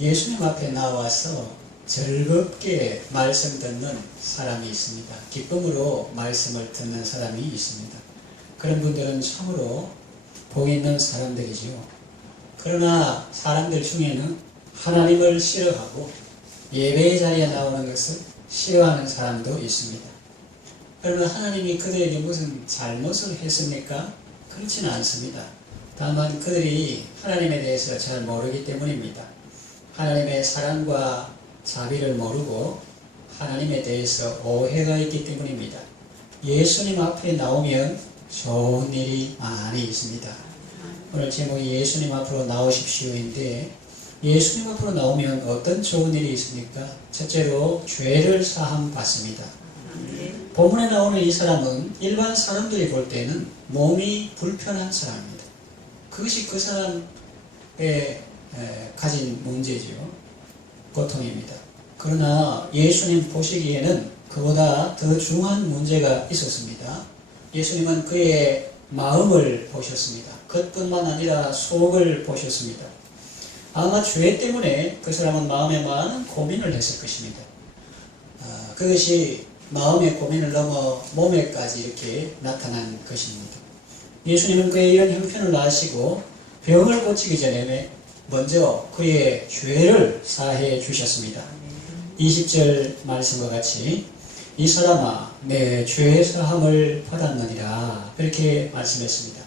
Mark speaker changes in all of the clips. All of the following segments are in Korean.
Speaker 1: 예수님 앞에 나와서 즐겁게 말씀 듣는 사람이 있습니다. 기쁨으로 말씀을 듣는 사람이 있습니다. 그런 분들은 참으로 복 있는 사람들이지요. 그러나 사람들 중에는 하나님을 싫어하고 예배의 자리에 나오는 것을 싫어하는 사람도 있습니다. 그러면 하나님이 그들에게 무슨 잘못을 했습니까? 그렇지는 않습니다. 다만 그들이 하나님에 대해서 잘 모르기 때문입니다. 하나님의 사랑과 자비를 모르고 하나님에 대해서 오해가 있기 때문입니다. 예수님 앞에 나오면 좋은 일이 많이 있습니다. 오늘 제목이 예수님 앞으로 나오십시오인데 예수님 앞으로 나오면 어떤 좋은 일이 있습니까? 첫째로 죄를 사함 받습니다. 본문에 나오는 이 사람은 일반 사람들이 볼 때는 몸이 불편한 사람입니다. 그것이 그 사람의 에, 가진 문제지요. 고통입니다. 그러나 예수님 보시기에는 그보다 더 중한 문제가 있었습니다. 예수님은 그의 마음을 보셨습니다. 겉뿐만 아니라 속을 보셨습니다. 아마 죄 때문에 그 사람은 마음에 많은 고민을 했을 것입니다. 아, 그것이 마음의 고민을 넘어 몸에까지 이렇게 나타난 것입니다. 예수님은 그의 이런 형편을 아시고 병을 고치기 전에 먼저 그의 죄를 사해 주셨습니다. 20절 말씀과 같이 이 사람아 내죄 사함을 받았느니라 그렇게 말씀했습니다.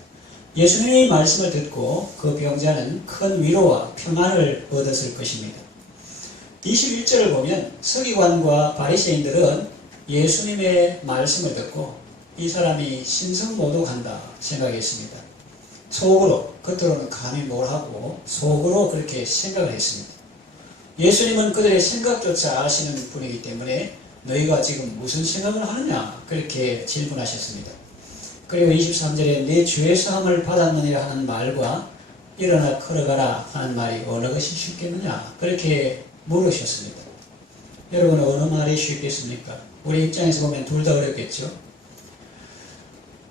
Speaker 1: 예수님의 말씀을 듣고 그 병자는 큰 위로와 평안을 얻었을 것입니다. 21절을 보면 서기관과 바리새인들은 예수님의 말씀을 듣고 이 사람이 신성모독한다 생각했습니다. 속으로 겉으로는 감히 뭘 하고 속으로 그렇게 생각을 했습니다. 예수님은 그들의 생각조차 아시는 분이기 때문에 너희가 지금 무슨 생각을 하느냐 그렇게 질문하셨습니다. 그리고 23절에 내죄 사함을 받았느니라 하는 말과 일어나 걸어가라 하는 말이 어느 것이 쉽겠느냐 그렇게 물으셨습니다. 여러분 어느 말이 쉽겠습니까? 우리 입장에서 보면 둘 다 어렵겠죠.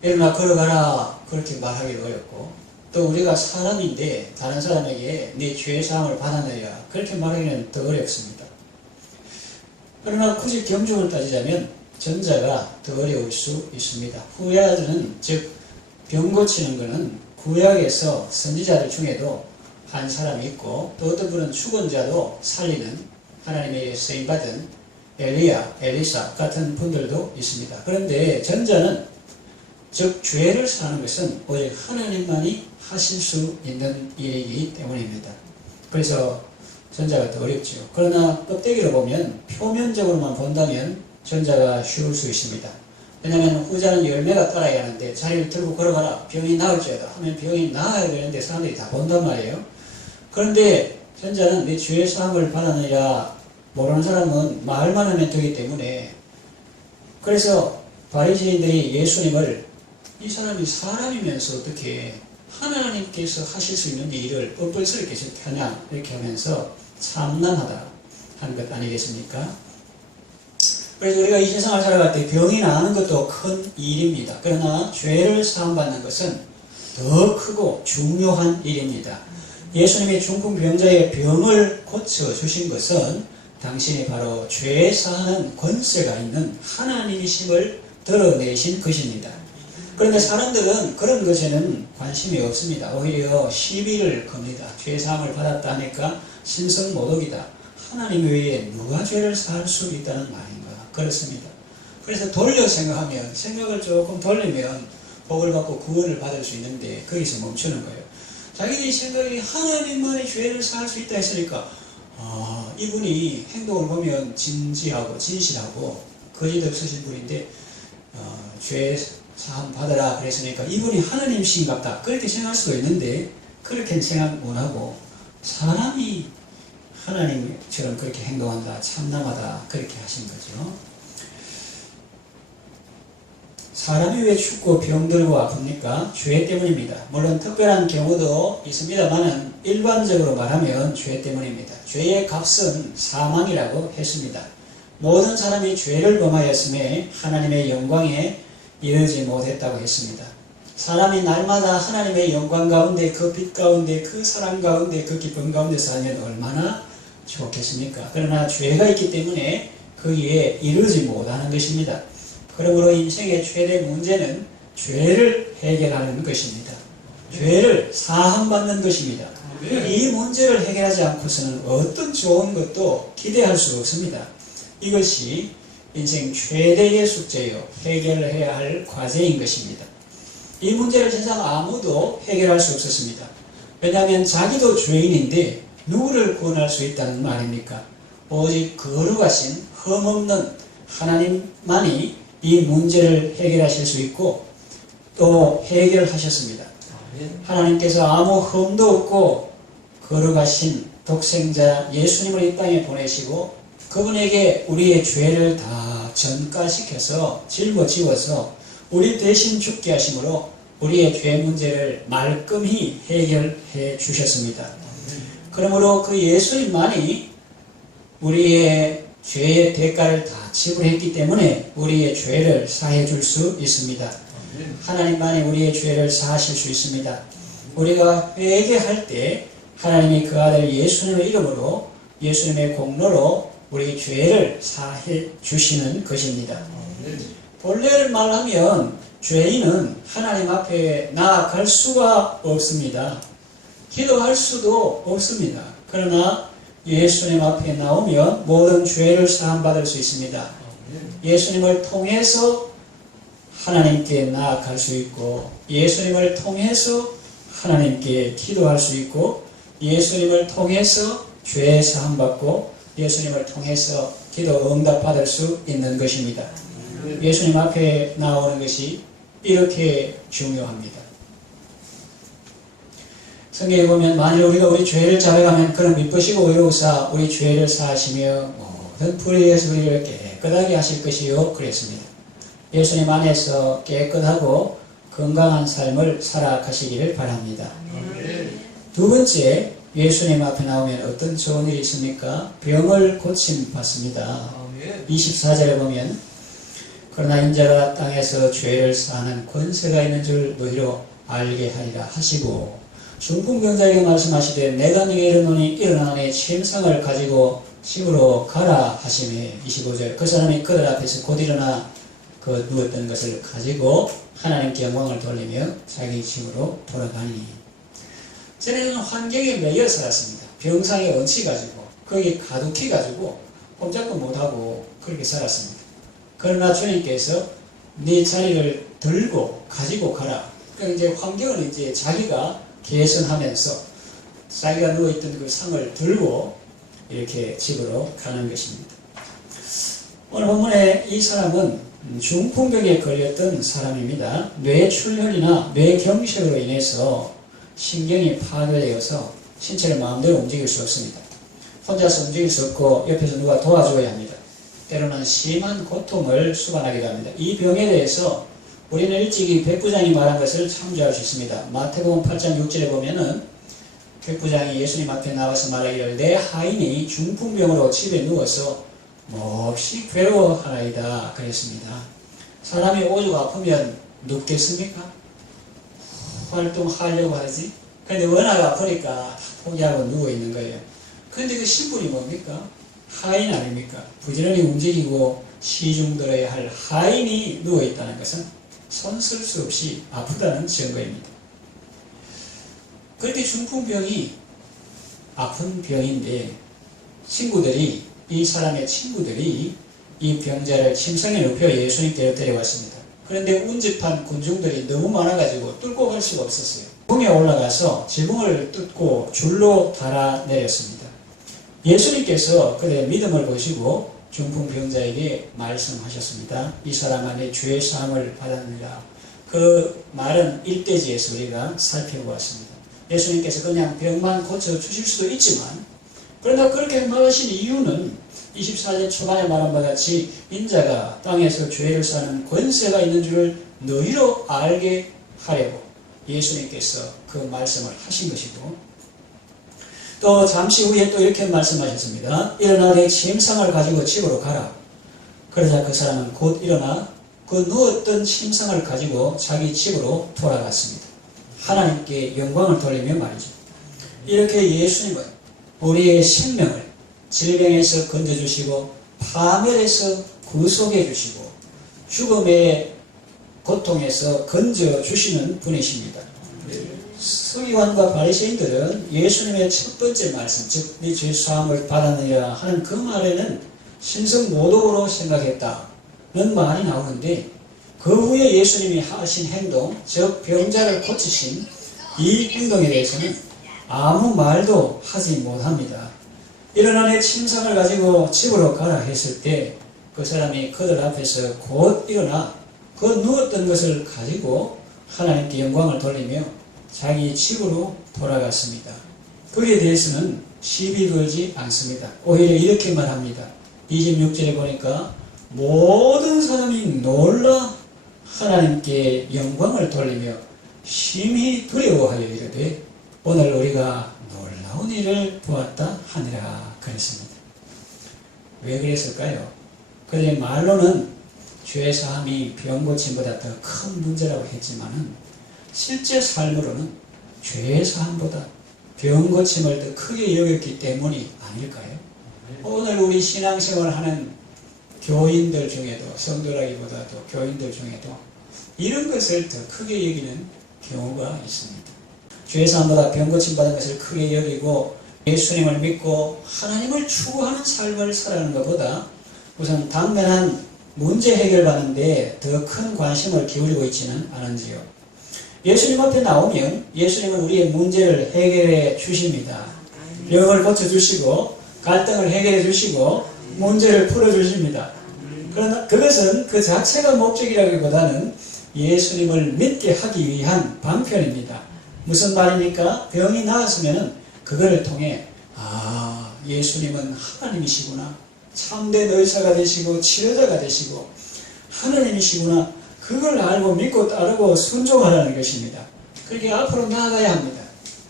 Speaker 1: 일어나 걸어가라 그렇게 말하기도 어렵고 또 우리가 사람인데 다른 사람에게 네죄 사함을 받았느냐 그렇게 말하기는 더 어렵습니다. 그러나 굳이 경중을 따지자면 전자가 더 어려울 수 있습니다. 후야들은 즉병 고치는 것은 구약에서 선지자들 중에도 한 사람이 있고 또 어떤 분은 죽은 자도 살리는 하나님의 쓰임받은 엘리야, 엘리사 같은 분들도 있습니다. 그런데 전자는 즉 죄를 사는 것은 오직 하나님만이 하실 수 있는 일이기 때문입니다. 그래서 전자가 더 어렵죠. 그러나 껍데기로 보면 표면적으로만 본다면 전자가 쉬울 수 있습니다. 왜냐하면 후자는 열매가 따라야 하는데 자리를 들고 걸어가라 병이 나을지어다 하면 병이 나아야 되는데 사람들이 다 본단 말이에요. 그런데 전자는 내 주의 사함을 받았느냐 모르는 사람은 말만 하면 되기 때문에 그래서 바리새인들이 예수님을 이 사람이 사람이면서 어떻게 하나님께서 하실 수 있는 일을 뻔뻔스럽게 하냐 이렇게 하면서 참난하다 하는 것 아니겠습니까? 그래서 우리가 이 세상을 살아갈 때 병이 나는 것도 큰 일입니다. 그러나 죄를 사함받는 것은 더 크고 중요한 일입니다. 예수님이 중풍 병자의 병을 고쳐주신 것은 당신이 바로 죄 사하는 권세가 있는 하나님이심을 드러내신 것입니다. 그런데 사람들은 그런 것에는 관심이 없습니다. 오히려 시비를 겁니다. 죄 사함을 받았다 하니까 신성모독이다. 하나님 외에 누가 죄를 사할 수 있다는 말인가? 그렇습니다. 그래서 돌려 생각하면 생각을 조금 돌리면 복을 받고 구원을 받을 수 있는데 거기서 멈추는 거예요. 자기들이 생각이 하나님만의 죄를 사할 수 있다 했으니까 아, 이분이 행동을 보면 진지하고 진실하고 거짓 없으신 분인데 어, 죄 사함 받아라 그랬으니까 이분이 하나님신갑다 그렇게 생각할 수도 있는데 그렇게 생각 못하고 사람이 하나님처럼 그렇게 행동한다 참남하다 그렇게 하신 거죠 사람이 왜 죽고 병들고 아픕니까? 죄 때문입니다. 물론 특별한 경우도 있습니다만은 일반적으로 말하면 죄 때문입니다. 죄의 값은 사망이라고 했습니다. 모든 사람이 죄를 범하였음에 하나님의 영광에 이르지 못했다고 했습니다. 사람이 날마다 하나님의 영광 가운데 그 빛 가운데 그 사랑 가운데 그 기쁨 가운데 살면 얼마나 좋겠습니까? 그러나 죄가 있기 때문에 거기에 이르지 못하는 것입니다. 그러므로 인생의 최대 문제는 죄를 해결하는 것입니다. 죄를 사함받는 것입니다. 이 문제를 해결하지 않고서는 어떤 좋은 것도 기대할 수 없습니다. 이것이 인생 최대의 숙제요. 해결해야 할 과제인 것입니다. 이 문제를 세상 아무도 해결할 수 없었습니다. 왜냐하면 자기도 죄인인데 누구를 구원할 수 있다는 말입니까? 오직 거룩하신 흠없는 하나님만이 이 문제를 해결하실 수 있고 또 해결하셨습니다. 하나님께서 아무 흠도 없고 거룩하신 독생자 예수님을 이 땅에 보내시고 그분에게 우리의 죄를 다 전가시켜서 짊어지워서 우리 대신 죽게 하심으로 우리의 죄 문제를 말끔히 해결해 주셨습니다. 그러므로 그 예수님만이 우리의 죄의 대가를 다 지불했기 때문에 우리의 죄를 사해 줄 수 있습니다. 하나님만이 우리의 죄를 사하실 수 있습니다. 우리가 회개할 때 하나님이 그 아들 예수님의 이름으로 예수님의 공로로 우리 죄를 사해 주시는 것입니다. 본래를 말하면 죄인은 하나님 앞에 나아갈 수가 없습니다. 기도할 수도 없습니다. 그러나 예수님 앞에 나오면 모든 죄를 사함받을 수 있습니다. 예수님을 통해서 하나님께 나아갈 수 있고 예수님을 통해서 하나님께 기도할 수 있고 예수님을 통해서 죄 사함 받고 예수님을 통해서 기도 응답 받을 수 있는 것입니다. 예수님 앞에 나오는 것이 이렇게 중요합니다. 성경에 보면 만일 우리가 우리 죄를 자백하면 그는 미쁘시고 의로우사 우리 죄를 사하시며 모든 불의에서 우리를 깨끗하게 하실 것이요 그랬습니다. 예수님 안에서 깨끗하고 건강한 삶을 살아가시기를 바랍니다. 두 번째, 예수님 앞에 나오면 어떤 좋은 일이 있습니까? 병을 고침 받습니다. 24절에 보면 그러나 인자가 땅에서 죄를 사하는 권세가 있는 줄 너희로 알게 하리라 하시고 중풍병자에게 말씀하시되 내가 네게 이르노니 일어나 내 침상을 가지고 집으로 가라 하시매 25절 그 사람이 그들 앞에서 곧 일어나 그 누웠던 것을 가지고 하나님께 영광을 돌리며 자기 집으로 돌아가니 전에는 환경에 매여 살았습니다. 병상에 얹히 가지고 거기 가두키 가지고 꼼짝도 못하고 그렇게 살았습니다. 그러나 주님께서 네 자리를 들고 가지고 가라. 그러니까 이제 환경을 이제 자기가 개선하면서 자기가 누워있던 그 상을 들고 이렇게 집으로 가는 것입니다. 오늘 본문에 이 사람은 중풍병에 걸렸던 사람입니다. 뇌출혈이나 뇌경색으로 인해서 신경이 파괴되어서 신체를 마음대로 움직일 수 없습니다. 혼자서 움직일 수 없고 옆에서 누가 도와줘야 합니다. 때로는 심한 고통을 수반하기도 합니다. 이 병에 대해서 우리는 일찍이 백부장이 말한 것을 참조할 수 있습니다. 마태복음 8장 6절에 보면은 백부장이 예수님 앞에 나와서 말하기를 내 하인이 중풍병으로 집에 누워서 몹시 괴로워하나이다 그랬습니다. 사람이 오죽 아프면 눕겠습니까? 활동하려고 하지. 근데 워낙 아프니까 포기하고 누워 있는 거예요. 근데 그 신분이 뭡니까? 하인 아닙니까? 부지런히 움직이고 시중 들어야 할 하인이 누워 있다는 것은 손쓸 수 없이 아프다는 증거입니다. 그렇게 중풍병이 아픈 병인데 친구들이 이 사람의 친구들이 이 병자를 침상에 눕혀 예수님께로 데려왔습니다. 그런데 운집한 군중들이 너무 많아가지고 뚫고 갈 수가 없었어요. 지붕에 올라가서 지붕을 뚫고 줄로 달아 내렸습니다. 예수님께서 그의 믿음을 보시고 중풍 병자에게 말씀하셨습니다. 이 사람아 내죄 사함을 받았느니라. 그 말은 일대지에서 우리가 살펴보았습니다. 예수님께서 그냥 병만 고쳐 주실 수도 있지만 그러나 그렇게 말하신 이유는 24절 초반에 말한 바 같이 인자가 땅에서 죄를 사는 권세가 있는 줄을 너희로 알게 하려고 예수님께서 그 말씀을 하신 것이고 또 잠시 후에 또 이렇게 말씀하셨습니다. 일어나 내 침상을 가지고 집으로 가라. 그러자 그 사람은 곧 일어나 그 누웠던 침상을 가지고 자기 집으로 돌아갔습니다. 하나님께 영광을 돌리며 말이죠. 이렇게 예수님은 우리의 생명을 질병에서 건져주시고 파멸에서 구속해 주시고 죽음의 고통에서 건져주시는 분이십니다. 서기관과 바리새인들은 예수님의 첫 번째 말씀, 즉, 네 죄 사함을 받았느냐 하는 그 말에는 신성모독으로 생각했다는 말이 나오는데 그 후에 예수님이 하신 행동, 즉 병자를 고치신 이 행동에 대해서는 아무 말도 하지 못합니다. 일어나내 침상을 가지고 집으로 가라 했을 때 그 사람이 그들 앞에서 곧 일어나 그 누웠던 것을 가지고 하나님께 영광을 돌리며 자기 집으로 돌아갔습니다. 거기에 대해서는 시비 걸지 않습니다. 오히려 이렇게 말합니다. 26절에 보니까 모든 사람이 놀라 하나님께 영광을 돌리며 심히 두려워하여 이르되 오늘 우리가 놀라운 일을 보았다 하니라 그랬습니다. 왜 그랬을까요? 그들의 말로는 죄 사함이 병 고침보다 더 큰 문제라고 했지만은 실제 삶으로는 죄 사함보다 병 고침을 더 크게 여겼기 때문이 아닐까요? 오늘 우리 신앙생활 하는 교인들 중에도 성도라기보다도 교인들 중에도 이런 것을 더 크게 여기는 경우가 있습니다. 죄 사함보다 병 고침 받은 것을 크게 여기고 예수님을 믿고 하나님을 추구하는 삶을 살아가는 것보다 우선 당면한 문제 해결받는데 더 큰 관심을 기울이고 있지는 않은지요. 예수님 앞에 나오면 예수님은 우리의 문제를 해결해 주십니다. 병을 고쳐 주시고 갈등을 해결해 주시고 문제를 풀어 주십니다. 그러나 그것은 그 자체가 목적이라기보다는 예수님을 믿게 하기 위한 방편입니다. 무슨 말입니까? 병이 나았으면 그거를 통해 아 예수님은 하나님이시구나 참된 의사가 되시고 치료자가 되시고 하나님이시구나 그걸 알고 믿고 따르고 순종하라는 것입니다. 그렇게 앞으로 나아가야 합니다.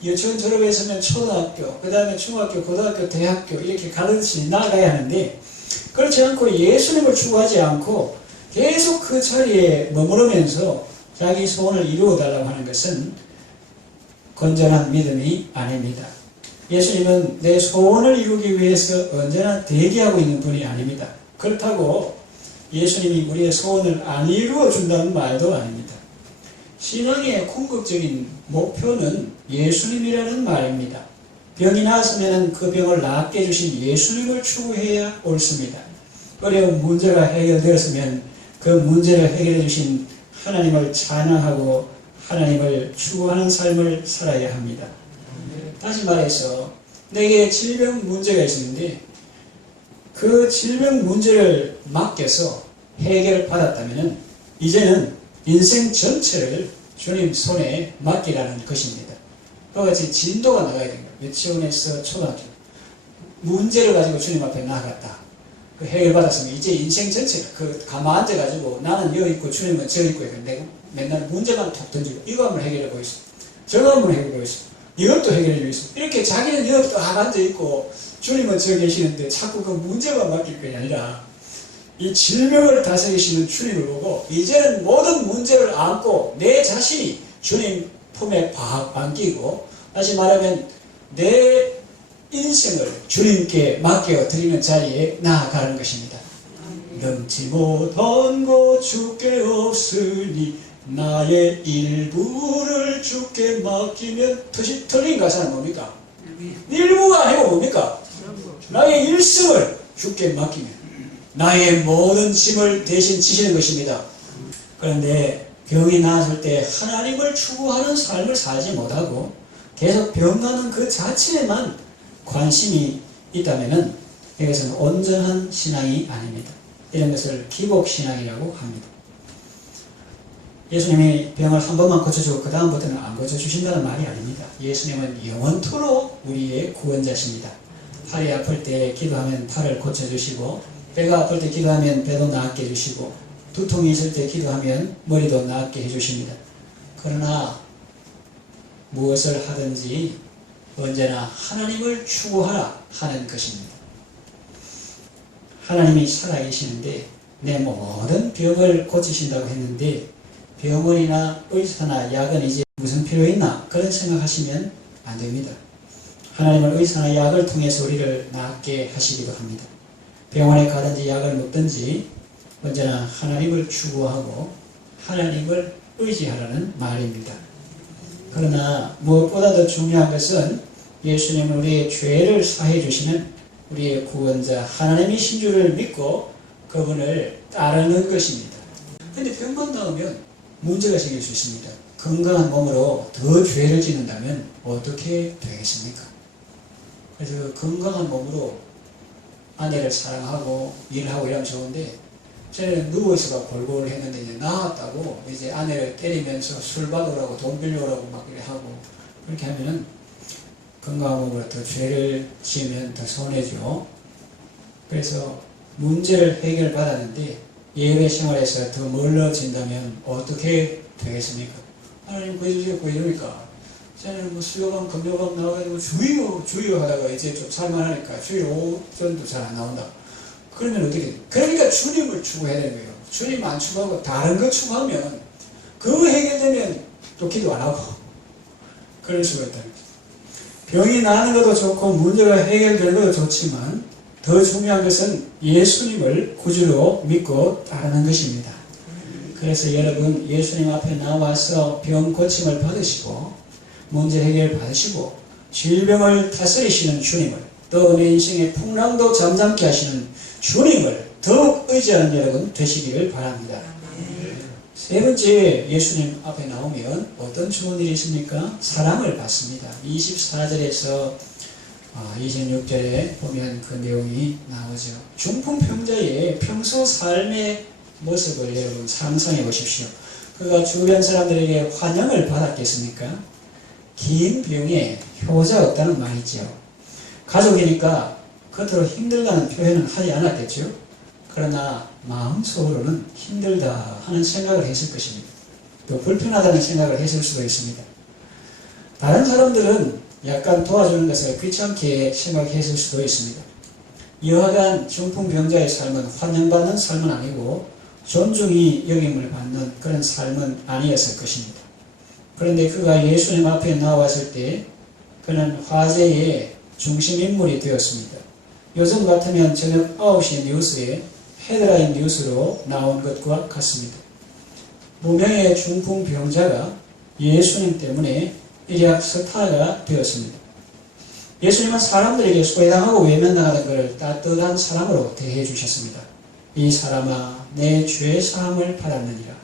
Speaker 1: 유치원 졸업했으면 초등학교, 그 다음에 중학교, 고등학교, 대학교 이렇게 가듯이 나아가야 하는데 그렇지 않고 예수님을 추구하지 않고 계속 그 자리에 머무르면서 자기 소원을 이루어 달라고 하는 것은 건전한 믿음이 아닙니다. 예수님은 내 소원을 이루기 위해서 언제나 대기하고 있는 분이 아닙니다. 그렇다고 예수님이 우리의 소원을 안 이루어 준다는 말도 아닙니다. 신앙의 궁극적인 목표는 예수님이라는 말입니다. 병이 나았으면 그 병을 낫게 해주신 예수님을 추구해야 옳습니다. 어려운 문제가 해결되었으면 그 문제를 해결해 주신 하나님을 찬양하고 하나님을 추구하는 삶을 살아야 합니다. 다시 말해서 내게 질병 문제가 있었는데 그 질병 문제를 맡겨서 해결을 받았다면 이제는 인생 전체를 주님 손에 맡기라는 것입니다. 그와 같이 진도가 나가야 됩니다. 유치원에서 초등학교 문제를 가지고 주님 앞에 나아갔다. 그 해결받았으면 이제 인생 전체를 그 가만 앉아가지고 나는 여기 있고 주님은 저 있고 내가 맨날 문제만 톡 던지고 이거 한번 해결해 보겠어. 저거 한번 해결해 보겠어. 이것도 해결해 주겠어. 이렇게 자기는 여기 딱 앉아있고 주님은 저 계시는데 자꾸 그 문제만 맡길 게 아니라 이 질병을 다스리시는 주님을 보고 이제는 모든 문제를 안고 내 자신이 주님 품에 박 안기고 다시 말하면 내 인생을 주님께 맡겨 드리는 자리에 나아가는 것입니다. 넘지 못한 것 주께 없으니 나의 일부를 주께 맡기면 터시, 틀린 가사는 뭡니까? 일부가 아니고 뭡니까? 나의 일생을 주께 맡기면 나의 모든 짐을 대신 지시는 것입니다. 그런데 병이 나았을 때 하나님을 추구하는 삶을 살지 못하고 계속 병나는 그 자체에만 관심이 있다면 이것은 온전한 신앙이 아닙니다. 이런 것을 기복신앙이라고 합니다. 예수님이 병을 한 번만 고쳐주고 그 다음부터는 안 고쳐주신다는 말이 아닙니다. 예수님은 영원토록 우리의 구원자십니다. 팔이 아플 때 기도하면 팔을 고쳐주시고 배가 아플 때 기도하면 배도 낫게 해주시고 두통이 있을 때 기도하면 머리도 낫게 해주십니다. 그러나 무엇을 하든지 언제나 하나님을 추구하라 하는 것입니다. 하나님이 살아계시는데 내 모든 병을 고치신다고 했는데 병원이나 의사나 약은 이제 무슨 필요 있나 그런 생각하시면 안 됩니다. 하나님은 의사나 약을 통해서 우리를 낫게 하시기도 합니다. 병원에 가든지 약을 먹든지 언제나 하나님을 추구하고 하나님을 의지하라는 말입니다. 그러나 무엇보다 더 중요한 것은 예수님은 우리의 죄를 사해 주시는 우리의 구원자 하나님이신 줄을 믿고 그분을 따르는 것입니다. 근데 병만 나오면 문제가 생길 수 있습니다. 건강한 몸으로 더 죄를 짓는다면 어떻게 되겠습니까? 그래서 그 건강한 몸으로 아내를 사랑하고 일하고 이러면 좋은데 저는 누워있어가 골골 했는데 이제 나았다고 이제 아내를 때리면서 술 받으라고 돈 빌려오라고 막 이래 하고 그렇게 하면은 건강한 몸으로 더 죄를 지으면 더 손해죠. 그래서 문제를 해결받았는데 예배 생활에서 더 멀어진다면 어떻게 되겠습니까? 하나님 구해주세요 구해주니까 저는 뭐 수요방 금요방 나와가지고 주여 주여 하다가 이제 좀 살만하니까 주여 오전도 잘 안 나온다. 그러면 어떻게 돼? 그러니까 주님을 추구해야 되는 거예요. 주님 안 추구하고 다른 거 추구하면 그거 해결되면 또 기도 안 하고 그럴 수가 있다는 거죠. 병이 나는 것도 좋고 문제가 해결되는 것도 좋지만 더 중요한 것은 예수님을 구주로 믿고 따르는 것입니다. 그래서 여러분 예수님 앞에 나와서 병 고침을 받으시고 문제 해결 받으시고 질병을 다스리시는 주님을 또 내 인생의 풍랑도 잠잠케 하시는 주님을 더욱 의지하는 여러분 되시기를 바랍니다. 세 번째 예수님 앞에 나오면 어떤 좋은 일이 있습니까? 사랑을 받습니다. 24절에서 26절에 보면 그 내용이 나오죠. 중풍병자의 평소 삶의 모습을 여러분 상상해 보십시오. 그가 주변 사람들에게 환영을 받았겠습니까? 긴 병에 효자 없다는 말이죠. 가족이니까 겉으로 힘들다는 표현은 하지 않았겠죠. 그러나 마음속으로는 힘들다 하는 생각을 했을 것입니다. 또 불편하다는 생각을 했을 수도 있습니다. 다른 사람들은 약간 도와주는 것을 귀찮게 생각했을 수도 있습니다. 여하간 중풍병자의 삶은 환영받는 삶은 아니고 존중이 여김을 받는 그런 삶은 아니었을 것입니다. 그런데 그가 예수님 앞에 나왔을 때 그는 화제의 중심 인물이 되었습니다. 요즘 같으면 저녁 9시 뉴스에 헤드라인 뉴스로 나온 것과 같습니다. 무명의 중풍 병자가 예수님 때문에 일약 스타가 되었습니다. 예수님은 사람들에게 소외당하고 외면당하는 것을 따뜻한 사람으로 대해 주셨습니다. 이 사람아 내 죄 사함을 받았느니라.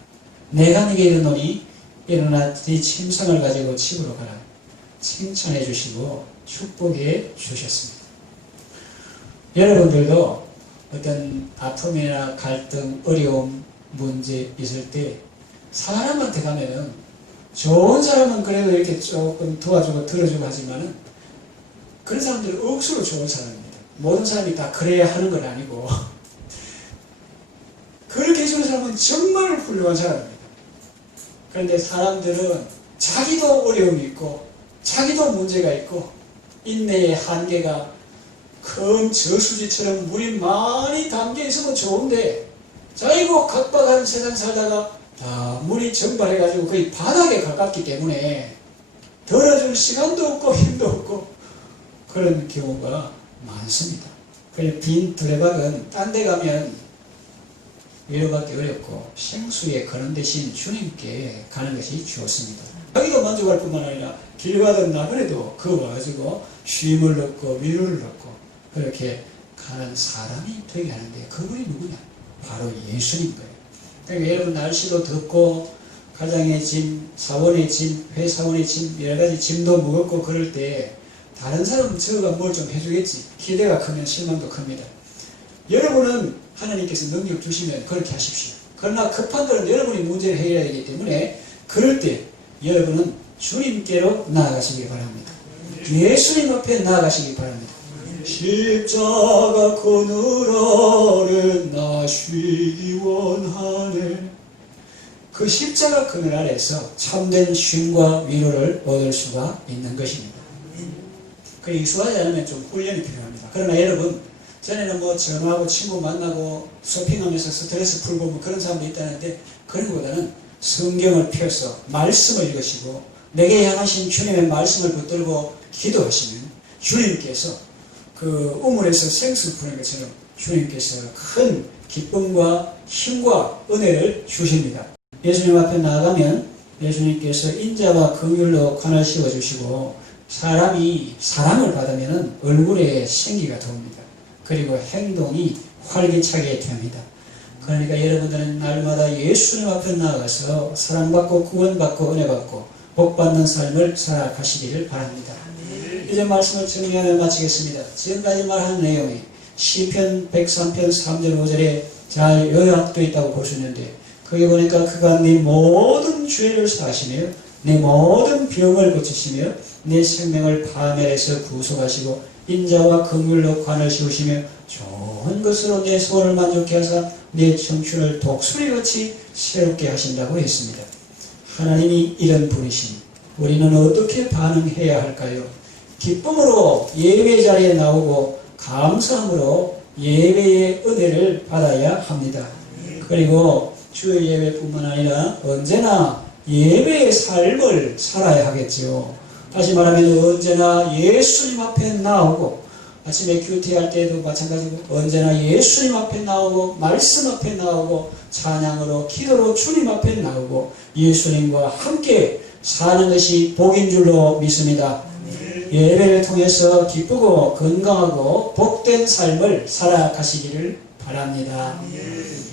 Speaker 1: 내가 네게 이르노니 일어나 네 침상을 가지고 집으로 가라. 칭찬해 주시고 축복해 주셨습니다. 여러분들도 어떤 아픔이나 갈등, 어려움, 문제 있을 때 사람한테 가면은 좋은 사람은 그래도 이렇게 조금 도와주고 들어주고 하지만은 그런 사람들은 억수로 좋은 사람입니다. 모든 사람이 다 그래야 하는 건 아니고 그렇게 해주는 사람은 정말 훌륭한 사람입니다. 그런데 사람들은 자기도 어려움이 있고 자기도 문제가 있고 인내의 한계가 큰 저수지처럼 물이 많이 담겨 있으면 좋은데 자이고 각박한 세상 살다가 아, 물이 증발해가지고 거의 바닥에 가깝기 때문에 덜어줄 시간도 없고 힘도 없고 그런 경우가 많습니다. 그래서 빈 두레박은 딴 데 가면 위로받기 어렵고 생수에 거는 대신 주님께 가는 것이 좋습니다. 자기도 만족할 뿐만 아니라 길 가던 나그네도 그 와가지고 쉼을 얻고 위로를 얻고 그렇게 가는 사람이 되게 하는데 그분이 누구냐? 바로 예수님 거예요. 그러니까 여러분 날씨도 덥고 가장의 짐, 사원의 짐, 회사원의 짐 여러 가지 짐도 무겁고 그럴 때 다른 사람은 저가 뭘 좀 해주겠지. 기대가 크면 실망도 큽니다. 여러분은 하나님께서 능력 주시면 그렇게 하십시오. 그러나 급한 것은 여러분이 문제를 해결해야 되기 때문에 그럴 때 여러분은 주님께로 나아가시기 바랍니다. 예수님 앞에 나아가시기 바랍니다. 십자가 그늘 아래 나 쉬기 원하네. 그 십자가 그늘 아래서 참된 쉼과 위로를 얻을 수가 있는 것입니다. 그 익숙하지 않으면 좀 훈련이 필요합니다. 그러나 여러분, 전에는 뭐 전화하고 친구 만나고 쇼핑하면서 스트레스 풀고 뭐 그런 사람도 있다는데 그런 것보다는 성경을 펴서 말씀을 읽으시고 내게 향하신 주님의 말씀을 붙들고 기도하시면 주님께서 그 우물에서 생수 푸는 것처럼 주님께서 큰 기쁨과 힘과 은혜를 주십니다. 예수님 앞에 나가면 예수님께서 인자와 긍휼로 관을 씌워 주시고 사람이 사랑을 받으면 얼굴에 생기가 돕니다. 그리고 행동이 활기차게 됩니다. 그러니까 여러분들은 날마다 예수님 앞에 나가서 사랑받고 구원받고 은혜받고 복받는 삶을 살아가시기를 바랍니다. 이제 말씀을 정리하며 마치겠습니다. 지금까지 말한 내용이 시편 103편 3절 5절에 잘 요약되어 있다고 볼 수 있는데 거기 보니까 그가 네 모든 죄를 사하시며 네 모든 병을 고치시며 네 생명을 파멸해서 구속하시고 인자와 긍휼로 관을 씌우시며 좋은 것으로 내 소원을 만족케 하사 내 청춘을 독수리같이 새롭게 하신다고 했습니다. 하나님이 이런 분이시니 우리는 어떻게 반응해야 할까요? 기쁨으로 예배 자리에 나오고 감사함으로 예배의 은혜를 받아야 합니다. 그리고 주의 예배뿐만 아니라 언제나 예배의 삶을 살아야 하겠죠. 다시 말하면 언제나 예수님 앞에 나오고 아침에 큐티할 때도 마찬가지고 언제나 예수님 앞에 나오고 말씀 앞에 나오고 찬양으로 기도로 주님 앞에 나오고 예수님과 함께 사는 것이 복인 줄로 믿습니다. 예배를 통해서 기쁘고 건강하고 복된 삶을 살아가시기를 바랍니다.